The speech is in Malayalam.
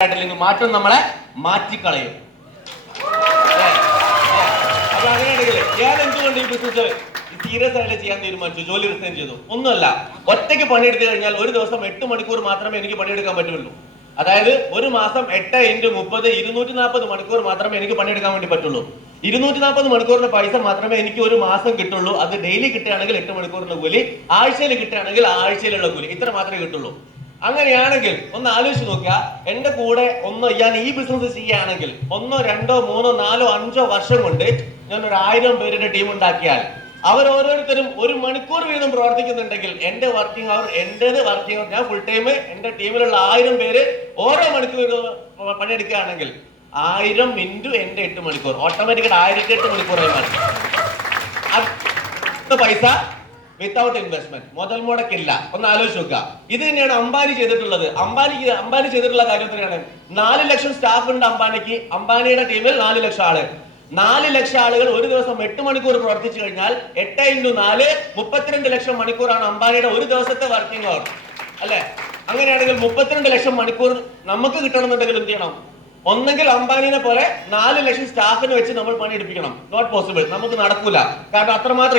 മാറ്റം നമ്മളെ മാറ്റിക്കളയും. അപ്പൊ അങ്ങനെയാണെങ്കിൽ ഞാൻ എന്തുകൊണ്ട് ഈ ബിസിനസ് സീരിയസ് ആയിട്ട് ചെയ്യാൻ തീരുമാനിച്ചു? ജോലി റിസൈൻ ചെയ്തു. ഒന്നുമല്ല, ഒറ്റയ്ക്ക് പണിയെടുത്തു കഴിഞ്ഞാൽ ഒരു ദിവസം 8 മണിക്കൂർ മാത്രമേ എനിക്ക് പണിയെടുക്കാൻ പറ്റുള്ളൂ. അതായത് ഒരു മാസം 8 × 30 240 മണിക്കൂർ മാത്രമേ എനിക്ക് പണിയെടുക്കാൻ വേണ്ടി പറ്റുള്ളൂ. 240 മണിക്കൂറിന്റെ പൈസ മാത്രമേ എനിക്ക് ഒരു മാസം കിട്ടുള്ളൂ. അത് ഡെയിലി കിട്ടുകയാണെങ്കിൽ 8 മണിക്കൂറിന്റെ കൂലി, ആഴ്ചയിൽ കിട്ടുകയാണെങ്കിൽ ആഴ്ചയിലുള്ള കൂലി, ഇത്ര മാത്രമേ കിട്ടുള്ളൂ. അങ്ങനെയാണെങ്കിൽ ഒന്ന് ആലോചിച്ച് നോക്കുക, എന്റെ കൂടെ ഞാൻ ഈ ബിസിനസ് ചെയ്യുകയാണെങ്കിൽ 1, 2, 3, 4, 5 വർഷം കൊണ്ട് ഞാൻ ഒരു 1000 പേരുടെ ടീം ഉണ്ടാക്കിയാൽ അവർ ഓരോരുത്തരും 1 മണിക്കൂർ വീതം പ്രവർത്തിക്കുന്നുണ്ടെങ്കിൽ എന്റെ വർക്കിംഗ് അവർ ഞാൻ ഫുൾ ടൈം എന്റെ ടീമിലുള്ള 1000 പേര് ഓരോ മണിക്കൂർ പണിയെടുക്കുകയാണെങ്കിൽ 1000 × എന്റെ 8 മണിക്കൂർ ഓട്ടോമാറ്റിക്കായിട്ട് 1008 മണിക്കൂറായി മാറി. പൈസ വിത്തൗട്ട് ഇൻവെസ്റ്റ്മെന്റ്, മുതൽ മുടക്കില്ല. ഒന്ന് ആലോചിച്ച് നോക്കുക. ഇത് തന്നെയാണ് അംബാനി ചെയ്തിട്ടുള്ളത്. അംബാനി ചെയ്തിട്ടുള്ള കാര്യം തന്നെയാണ്. 4 ലക്ഷം സ്റ്റാഫ് ഉണ്ട് അംബാനിക്ക്. അംബാനിയുടെ ടീമിൽ 4 ലക്ഷം ആള്. 4 ലക്ഷം ആളുകൾ ഒരു ദിവസം 8 മണിക്കൂർ പ്രവർത്തിച്ചു കഴിഞ്ഞാൽ 8 × 4 32 ലക്ഷം മണിക്കൂറാണ് അംബാനിയുടെ ഒരു ദിവസത്തെ വർക്കിംഗ് അവർ, അല്ലെ? അങ്ങനെയാണെങ്കിൽ 32 ലക്ഷം മണിക്കൂർ നമുക്ക് കിട്ടണമെന്നുണ്ടെങ്കിൽ എന്ത് ചെയ്യണം? ഒന്നെങ്കിൽ അംബാനിനെ പോലെ 4 ലക്ഷം സ്റ്റാഫിനെ വെച്ച് നമ്മൾ പണിയെടുപ്പിക്കണം. നോട്ട് പോസിബിൾ, നമുക്ക് നടക്കൂല. കാരണം അത്രമാത്രം